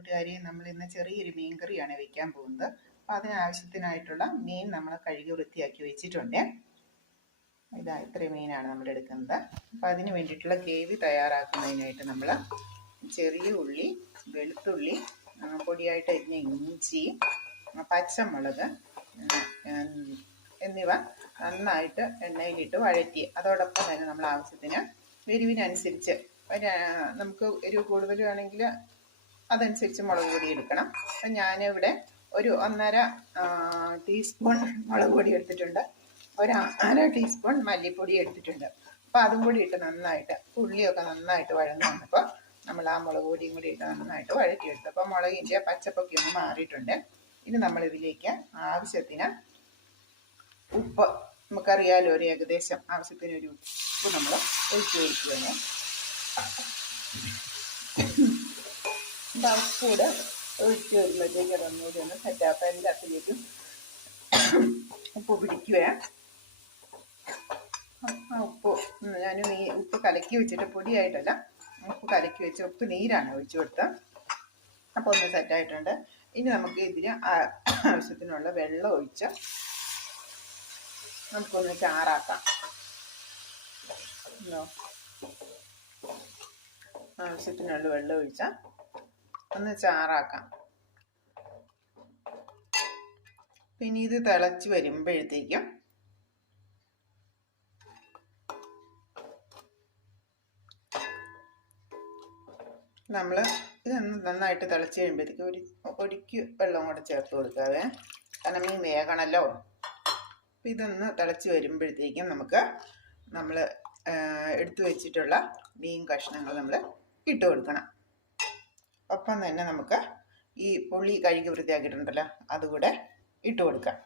കൂട്ടുകാരി, നമ്മൾ ഇന്ന് ചെറിയൊരു മീൻ കറിയാണ് വെക്കാൻ പോകുന്നത്. അപ്പോൾ അതിനാവശ്യത്തിനായിട്ടുള്ള മീൻ നമ്മൾ കഴുകി വൃത്തിയാക്കി വെച്ചിട്ടുണ്ട്. ഇതാ ഇത്രയും മീനാണ് നമ്മൾ എടുക്കുന്നത്. അപ്പോൾ അതിന് വേണ്ടിയിട്ടുള്ള ഗ്രേവി തയ്യാറാക്കുന്നതിനായിട്ട് നമ്മൾ ചെറിയ ഉള്ളി, വെളുത്തുള്ളി, പൊടിയായിട്ട് അരിഞ്ഞ ഇഞ്ചി, പച്ചമുളക് എന്നിവ നന്നായിട്ട് എണ്ണയിലിട്ട് വഴറ്റി, അതോടൊപ്പം തന്നെ നമ്മൾ ആവശ്യത്തിന് എരിവിനനുസരിച്ച് നമുക്ക് എരിവ് കൂടുതൽ വേണമെങ്കിൽ അതനുസരിച്ച് മുളക് പൊടി എടുക്കണം. അപ്പം ഞാനിവിടെ ഒരു 1.5 ടീസ്പൂൺ മുളക് പൊടി എടുത്തിട്ടുണ്ട്, ഒരു 1/2 ടീസ്പൂൺ മല്ലിപ്പൊടി എടുത്തിട്ടുണ്ട്. അപ്പോൾ അതും കൂടി ഇട്ട് നന്നായിട്ട്, ഉള്ളിയൊക്കെ നന്നായിട്ട് വഴന്നു വന്നപ്പോൾ നമ്മൾ ആ മുളക് പൊടിയും കൂടി ഇട്ട് നന്നായിട്ട് വഴറ്റിയെടുത്തു. അപ്പോൾ മുളകിൻ്റെ പച്ചപ്പൊക്കെ ഒന്ന് മാറിയിട്ടുണ്ട്. ഇനി നമ്മളിതിലേക്ക് ആവശ്യത്തിന് ഉപ്പ്, നമുക്കറിയാലോ ഒരു ഏകദേശം ആവശ്യത്തിന് ഒരു ഉപ്പ് നമ്മൾ ഒഴിച്ചു കൊടുക്കുകയാണ്. ഉപ്പൂടെ ഒഴിച്ച് വരുമ്പോഴത്തേക്ക് അതൊന്നുകൂടി ഒന്ന് സെറ്റാപ്പം. എല്ലാത്തിലേക്കും ഉപ്പ് പിടിക്കുക. ഉപ്പ് ഞാൻ ഉപ്പ് കലക്കി വെച്ചിട്ട്, പൊടിയായിട്ടല്ല, ഉപ്പ് കലക്കി വെച്ച് ഉപ്പ് നീരാണ് ഒഴിച്ചു കൊടുത്തത്. അപ്പോൾ ഒന്ന് സെറ്റായിട്ടുണ്ട്. ഇനി നമുക്ക് ഇതിന് ആവശ്യത്തിനുള്ള വെള്ളം ഒഴിച്ച് നമുക്കൊന്ന് ചാറാക്കാം. ആവശ്യത്തിനുള്ള വെള്ളം ഒഴിച്ചാൽ ഒന്ന് ചാറാക്കാം. പിന്നെ ഇത് തിളച്ച് വരുമ്പോഴത്തേക്കും നമ്മൾ ഇതൊന്ന് നന്നായിട്ട് തിളച്ച് കഴിയുമ്പോഴത്തേക്കും ഒരു പൊടിക്ക് വെള്ളം കൂടെ ചേർത്ത് കൊടുക്കാതെ, കാരണം മീൻ വേകണമല്ലോ. അപ്പം ഇതൊന്ന് തിളച്ച് വരുമ്പോഴത്തേക്കും നമ്മൾ എടുത്തു വെച്ചിട്ടുള്ള മീൻ കഷ്ണങ്ങൾ നമ്മൾ ഇട്ട് കൊടുക്കണം. ഒപ്പം തന്നെ നമുക്ക് ഈ പുളി കഴുകി വൃത്തിയാക്കിയിട്ടുണ്ടല്ലോ, അതുകൂടെ ഇട്ട് കൊടുക്കാം.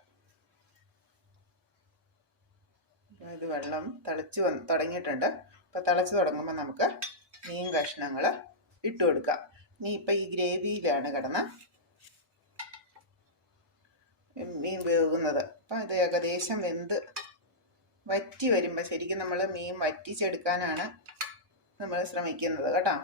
ഇത് വെള്ളം തിളച്ച് തുടങ്ങിയിട്ടുണ്ട്. അപ്പോൾ തിളച്ച് തുടങ്ങുമ്പോൾ നമുക്ക് മീൻ കഷ്ണങ്ങൾ ഇട്ട് കൊടുക്കാം. ഇനി ഇപ്പം ഈ ഗ്രേവിയിലാണ് കിടന്ന് മീൻ വേകുന്നത്. അപ്പം ഇത് ഏകദേശം വെന്ത് വറ്റി വരുമ്പോൾ, ശരിക്കും നമ്മൾ മീൻ വറ്റിച്ചെടുക്കാനാണ് നമ്മൾ ശ്രമിക്കുന്നത് കേട്ടോ.